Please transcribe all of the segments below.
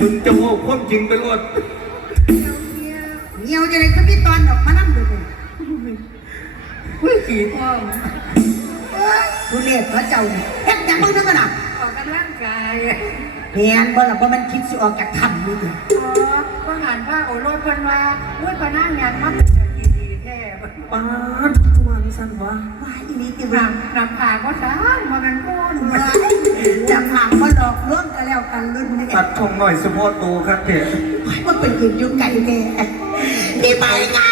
มึงจะโม้ความจริงไปรวดเงียวจะได้ก็พี่ตอนออกมานั่งดูเลยเฮ้ยขี่พ่อดูเล็บพระเจ้านี่เฮ็ดหยังมึงนึกกันอะออกกำลังกายแม่นบ่ล่ะบ่มันคิดสิออกจากถ้ำนี่เด้ออ๋อก็หันผ้าโอรสเพิ่นว่าเมื่อพนักงานมาเป็นจากกี่ดีแท้ ปาด ว่าไม่ซ้ำวะว่าอีนี้ติว่านำพาก็ได้มาเป็นคนจะหางมาหลอกร่วงกันแล้วกันลุ้นนี่ตัดทงหน่อยสปอร์ตโตครับเกศมันเป็นยืนยุ่งไก่แกเดไปไป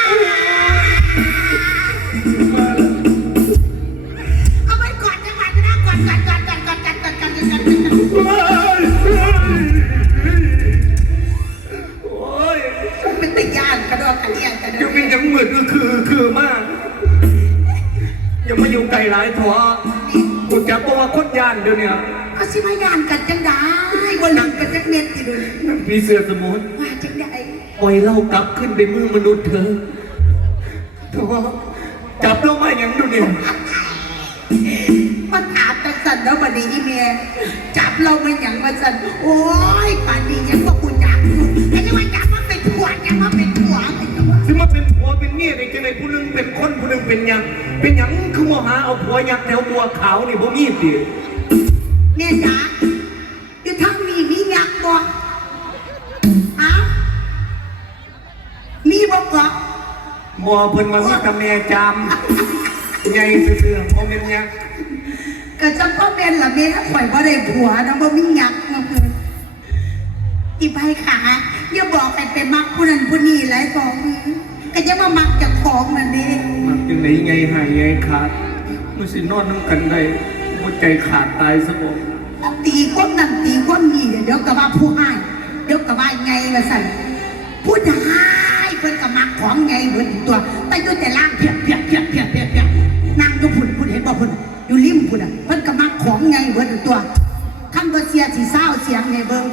ม็ดทีเดียวมีเสือสมุนว่าจังได้ปล่อยเรากลับขึ้นในมือมนุษย์เธอเธอว่าจับเรามาอย่างดูเนี่ยมันถามจังสันแล้วบัดนี้อีเมียจับเราไม่หยังมาสันโอ้ยป่านนี้ยังว่ากูจับอยู่ไอ้นี่ว่าจับมาเป็นผัวจับมาเป็นผัวไอ้นี่ว่าซึ่งมาเป็นผัวเป็นเมียในจังในผู้หนึงเป็นคนผู้หนึงเป็นหยังเป็นหยังคือมาหาเอาผัวยักษ์แถวบัวขาวนี่บ่มีติแม่จ๋า เพิ่นมามีแต่แม่จามใหญ่ซื่อๆบ่แม่นหยังก็จำพ่อเป็นละแม่ข่อยบ่ได้ผัวนะบ่มียักษ์นะเพิ่นอีใบขาอย่าบอกกันไปมักผู้นั้นผู้นี้หลายของก็จะมามักเจากของนั่นเด้มักจังได๋ใหญ่หายใหญ่ขาดมันสินอนนํกันได้หัวใจขาดตายซะบ่ตีคนนั่นตีคนนี่เดี๋ยวก็ว่าผู้ให้เดี๋ยวก็ว่าไงละสั่นผู้ชาย เพิ่นก็มักของไงเบิดตัว แต่อยู่แต่ล่างเพียบเพียบเพียบเพียบเพียบเพียบนั่งอยู่พุ่นพุ่นเห็นบ่พุ่นอยู่ริมพุ่นอะเพิ่นก็มักของไงเบิดตัวคำว่าเสียสิเศร้าเสียงในเบิ่ง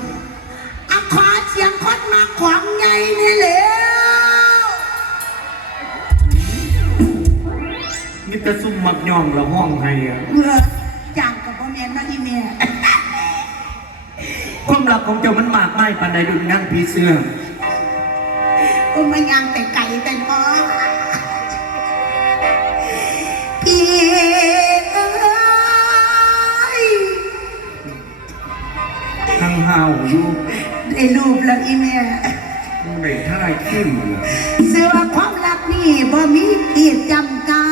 อะขอเสียงคนมาของไงนี่แหล้วมีแต่ซุ่มมักย่องละห้องให้อะเมื่อจ้างกับพ่อแม่มาอีแม่ความรักของเจ้ามันมากมายปานใดดุจนั่งผีเสื้อ อุ้มายางแต่ไก่แต่พอพี่เอ้ยทั้งห่าวอยู่ได้รูปแล้วอีแม่ในท่ายเข้มเลยเสื้อความรักนี่บ่มีขีดจำกั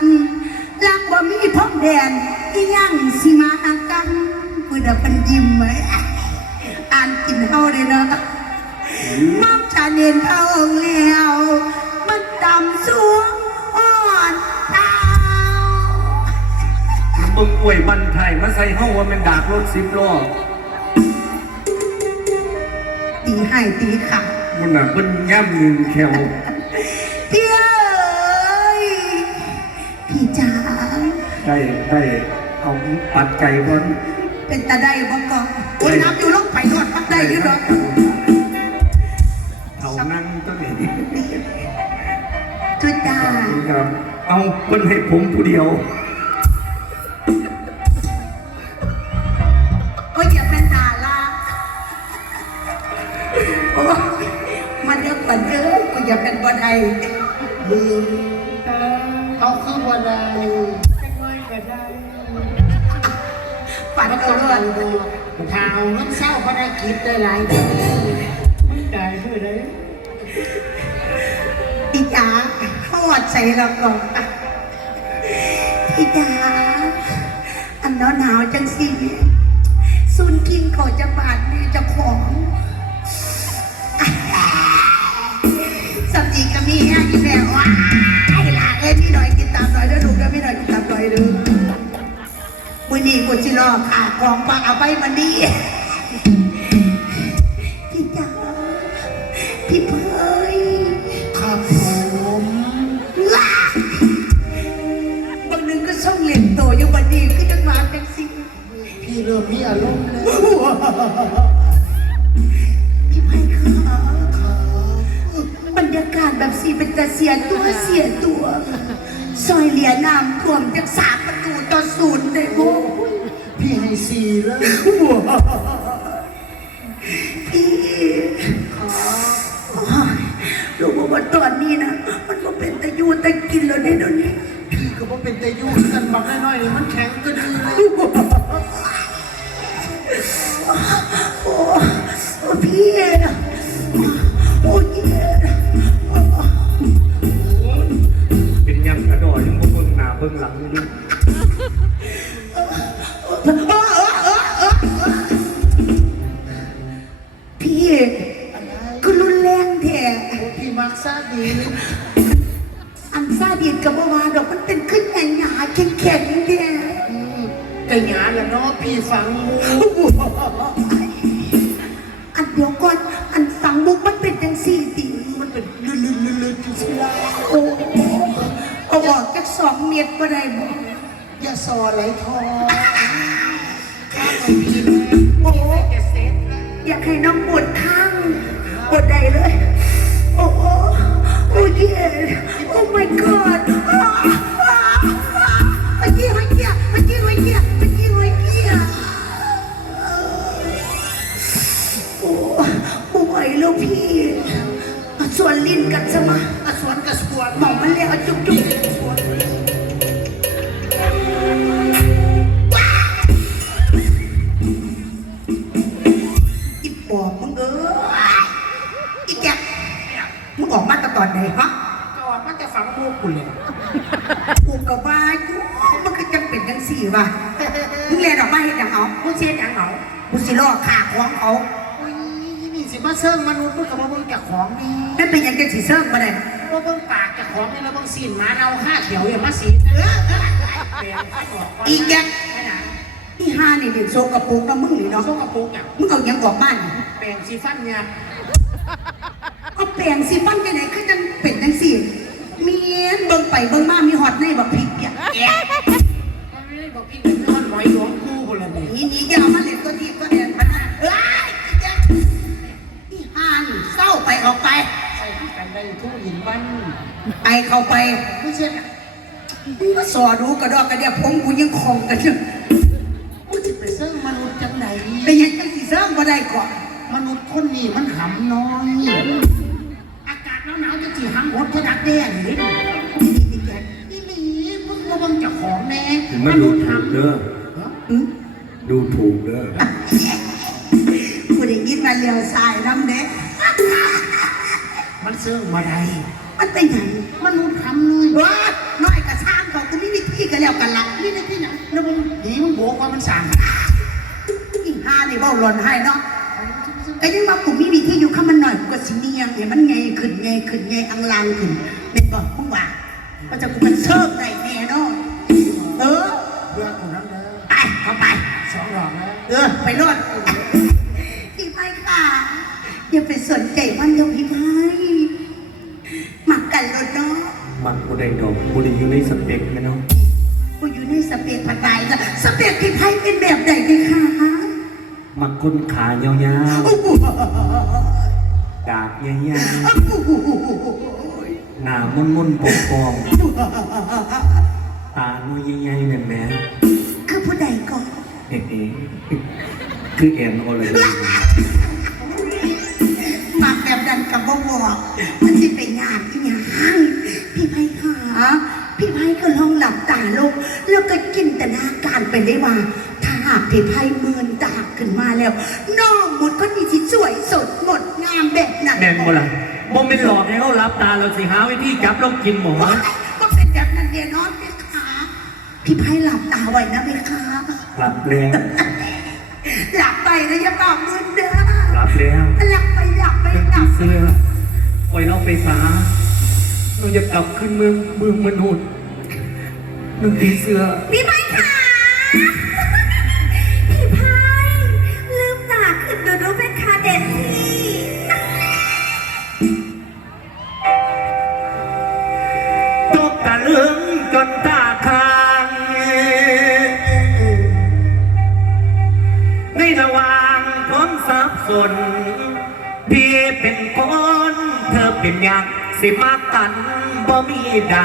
ดรักบ่มีพรมแดนอีหยังสิมากันพูดเอาเป็นยิ้มไหมอ่านกินเฮาเลยเนาะ น้ำชาเนียนเท่าแล้วมันดำสูงอ่อนเท้ามึงอวยบันไทยมาใส่ห้องว่ามันดากรถสิบล้อตีให้ตีขาดมันน่ะเป็นย่ำหนึ่งแถวพี่เอ้ยพี่จ๋าได้ได้เอาปัดไก่บนเป็นตาได้บ่ก่อนโอ้ยน้ำอยู่ลงไปนวดพักได้อยู่หรอ ครับ เอาเพิ่นให้ผมผู้เดียวโอ้ยอย่าเป็นดาราโอ้ยมันเดือดกว่าเด้อกูอย่าเป็นบ่ได้มือเขาคือว่าได้เป็นไงก็ได้ฝันมันก็ก็เลืเลื่ออดนดูข่าวเงินเศร้าก็ได้คิดได้หลายเดือนไม่ได้เพื่อเลยพี่จ๋าห อดใส่เราก่อนพี่จ๋าอันหนาวหนาวจังสิซุนกินขอจะบาดนี่จะของสติก็มีแห้งกินแม่ว้ายหลาเอ้ยพี่หน่อยกินตามหน่อยเด้อลูกเด้อพี่หน่อยกินตามหน่อยเด้อวันนี้กูจิรอขาของปากเอาไปมันนี่พี่จ๋าพี่เพย ริ่มมีอารมณ์แล้วพี่เพยค่ะบรรยากาศแบบสีเป็นตาเสียตัวเสียตัวซอยเหลียน้ำท่วมจากสามประตูต่อศูนย์เลยโว้ให้สี่เลยพี่รู้ว่าวันตอนนี้นะ มันก็เป็นตะยูตะกินแล้วเนี่ยเดี๋ยวนี้พี่ก็บ่เป็นแต่ยุ่งกันบักน้อยๆนี่มันแข็งก็ดื้อเลย โอ้พี่โอ้ยเป็นยังกระดอยยังบ่เบิ่งหน้าเบิ่งหลังอยู่ดิพี่ก็รุนแรงแท้โอ้พี่มักซาดีอันซาดีนกับว่าวาดอกมันเป็นขึ้นใหญ่ๆแข็งๆแท้อืมกะหยาละเนาะพี่ฟังหมูอัน เดี๋ยวก่อนอันฟังมุกมันเป็นจังสี่ติมันเป็นลื่นๆๆๆจังซี่ล่ะโอ้เอาออกจากสองเม็ดก็ได้บ่อย่าซอไหลทองโอ้จะเซ็ตแล้วอยากให้น้องปวดข้างปวดใดเลย โอ้โหโอ้เย่โอ้ my god ไหวแล้วพี่มาส่วนลินกันซะมาอะสวนกับสวนหมองมันเรียกว่าจุ๊บจุ๊บอีปอบมึงเอ้ยอีแกมึงออกมาตั้งตอนไหนฮะก็ออกมันจะฝังมูกุเลยกูก็ว่าอยู่มันก็จังเป็นจังสี่ว่ะมึงเรียนออกมาเห็นอย่างเขามึงเสียอย่างเหงากูสิล่อขาของเขา สิมาเซิงมนุษย์มึงกับมาเบิ่งจากของนี่นั่นเป็นหยังจะสีเซิร์ฟมาได้มาเบิ่งปากจากของนี่แล้วเบิ่งสีนหมาเอาห้าเขียวอย่ามาสีเออเออเปลี่ยนให้บอกก่อนอีแกไม่นะนี่ห้านี่เด็กโซกระปุกกับมึงนี่น้องเนาะโซกกระปุกอย่างมึงเอาหยังออกบ้านแปลงสีฟันเนี่ยเอาแปลงสิปั้นไปไหนคือจังเป็นจังสี่เมียนเบิ่งไปเบิ่งมามีฮอตในบักพริกอะแอะมันไม่ได้บอกพี่เป็นนอนหมอยหลวงคู่คนละนี่นี่นี่อยาวมาเล่นตัวทีตัวเดียนพะนะเอ้ยอีแกนี่ห้านี่ เศร้าไปออกไป ใส่ที่กันได้ทุกหินวันไปเข้าไปไม่ใช่นะมาสอดูกระดอกกระเดียผมกูยังคองกันอยู่กูจะไปเซิงมนุษย์จังไหนเป็นยังจังสีเสริมบ่ได้ก่อนมนุษย์คนนี้มันหำน้อย อากาศหนาวๆจะจีหำหดเท่าดักแด้หรืออีแกนี่หลีมึงระวังจากของแน่ถึงมันดูถูกเด้อฮะอืมดูถูกเด้อ กูได้ยินมาเลี้ยวซ้ายน้ำเด็ก มันเซิงมาได้มันเป็นหยังมนุษย์ทำเลยว้าน้อยกระซ้างเขากูมีวิธีกันแล้วกันละนี่นะที่ไหนแล้วมึงหนีมึงโบกว่ามันสั่งอีห้านี่เบ้าหล่นให้เนาะก็ยังว่ากูมีวิธีอยู่ข้ามันหน่อยกูก็สิเนียงเนี่ยมันไงขึ้นไงขึ้นไงอังลางขึ้นเป็นบอกมึงว่าก็จะกูมันเชิม สเปซพี่ไพ่เป็นแบบไหนดีคะมักคนขายาวโอ้โหๆดาบใหญ่ๆหน้ามุ่นๆปกๆตาหนูใหญ่ๆนั่นแหละคือผู้ใดก่อนเอ๊ะๆคือแอนออลเลยหมักแบบดันกับบ่บอกมันสิเป็นงานที่ยังพี่ไพ่ค่ะ พี่ไพ่ก็ลองหลับตาลงแล้วก็จินตนาการไปได้ว่า ถ้าหากพี่ไพ่เมินตาขึ้นมาแล้วน้องหมดก็มีที่สวยสดงดงามแบบนั้นแม่นบ่ล่ะบ่แม่นหลอกให้เขารับตาเราสิหาวิธีจับเรากินหมอก็เป็นแบบนั้นเดียน้องพี่คะพี่ไพ่หลับตาไว้นะพี่คะรับแล้วหลับไปนะอย่าตอบมือเด้อรับแล้วหลับไปหลับไปเป็นหลัผีบเสื้อปล่อยเราไปซะ เราจะกลับขึ้นเมืองเมืองมนุษย์นึกผีเสื้อพี่ไพ่ค่ะพี่ไพ่ลืมตาขึ้นดูดูเป็นคาเด็ดพี่ตกตะลึงจนตาค้างในระหว่างความสับสน พี่เป็นคนเธอเป็นหยัง สิมากันบ่มีใด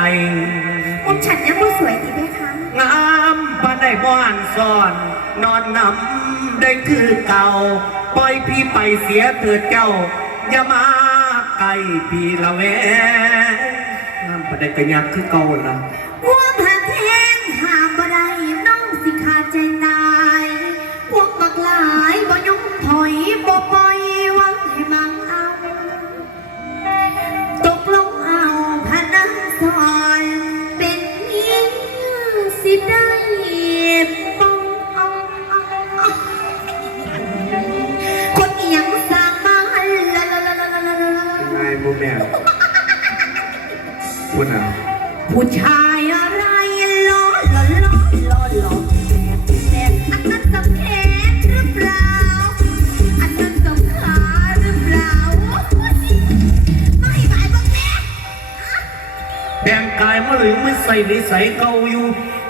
ผมฉันยังไม่สวยดีไหมคะ งามปานใดบ้านซ่อน นอนนำได้คือเก่า ปล่อยพี่ไปเสียเถิดเจ้า อย่ามาไกลพี่ละแวงน้ำประเด็กกระยักคือเก่าละ นิสัยเก่าอยู่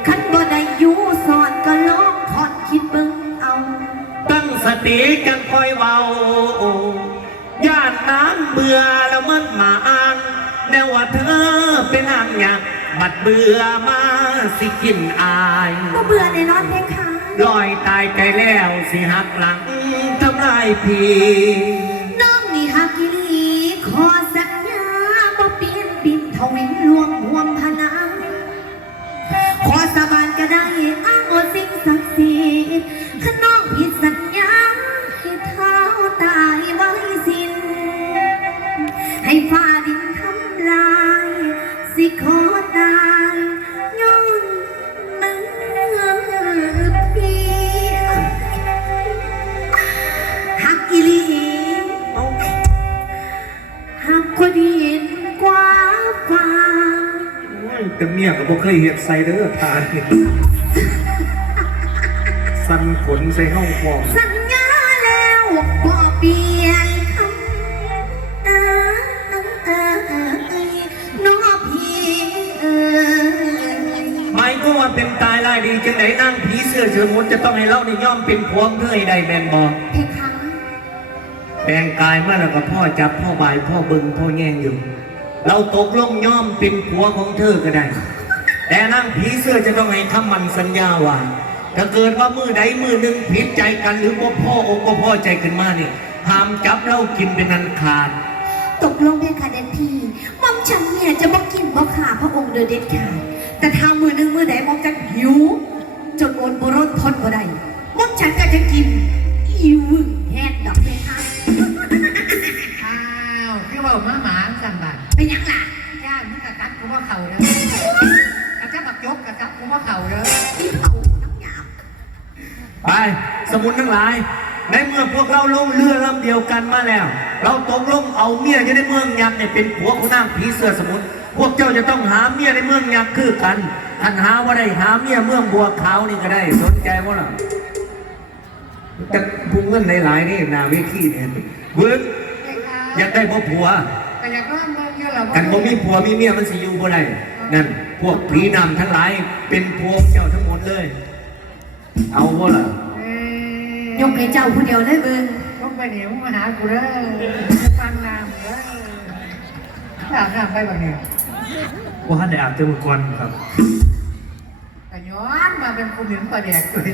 ขันบ่ได้อยู่สอนก็ลองถอนคิดเบิ่งเอา ตั้งสติกันคอยเบาญาติน้ำเบื่อแล้วมันมาอ้างแนวว่าเธอเป็นนางอยากบัดเบื่อมาสิกินอายก็เบื่อในนอนเพคะลอยตายใจแล้วสิหักหลังทำลายพี่น้องนี่ฮักกิลีขอสัญญาบ่เปลี่ยนปินทวินรวมห่วมพนาขอสาบานก็ได้อ้างว่าสิ่งศักดิ์สิทธิ์ เมียก็บ่เคยเห็ดใส่เด้อทานสั่นขนใส่ห้องฟองสัญญาแล้วบ่เปลี่ยนคำเอ่ยน้อพี่เอ่ยหมายก็ว่าเป็นตายรายดีจังไหนนั่งผีเสื้อเสือมุนจะต้องให้เล่าในย่อมเป็นพวงเธอให้ได้แมนบอเพคะแปลงกายมาแล้วก็พ่อจับพ่อบายพ่อเบิงพ่อแย่งอยู่ เราตกลงย่อมเป็นผัวของเธอก็ได้ แต่นั่งผีเสื้อจะต้องให้คำมันสัญญาว่าถ้าเกิดว่ามือใดมือหนึ่งผิดใจกันหรือว่าพ่ออกก็พ่อใจขึ้นมานี่ห้ามจับเล้ากินเป็นอันขาด ตกลงเพคะเด็ดพี่มอมฉันเนี่ยจะบอกกินบอกขาพระองค์โดยเด็ดขาด แต่ถ้ามือหนึ่งมือไหนมอมฉันหิว จนโอนบรนทนบ่ได้มอมฉันก็จะกินอีวึ่งแฮดดอกเพคะอ้ วคือว่ามาหมาสั่งบัตรเป็นหยังล่ะย่างมึงกะกัดกูว่าเข่าเด้อกระจับบักยกกะกัดกูว่าเข่าเด้อที่เผาน้ำหยาบไป สมุนทั้งหลาย ในเมื่อพวกเราลงเรือลำเดียวกันมาแล้ว เราตกลงเอาเมียอยู่ในเมืองยักษ์เนี่ยเป็นผัวของนางผีเสื้อสมุนพวกเจ้าจะต้องหาเมียในเมืองยักษ์คือกันท่านหาว่าได้หาเมียเมืองบัวขาวนี่ก็ได้สนใจว่าล่ะแต่พุงเงินหลายๆนี่นาเวทีเนี่ยเบิ้งเด็กค่ะ อยากได้พ่อผัว ก็อยากร่วมเมืองเยอะเหรอกันบ่มีผัวมีเมียมันสิอยู่บ่ได้นั่น พวกผีนำทั้งหลายเป็นพวกเจ้าทั้งหมดเลย เอาบ่ล่ะเอ้ยยกให้เจ้าผู้เดียวเลยเบิ่งลงไปเหนียวมาหากูเด้อฟังน้ำเด้ออาบน้ำไปบักเนี่ยว่าได้อาบเต็มก่อนครับก็ย้อนมาเป็นคุณหนึ่งประเด็กเลย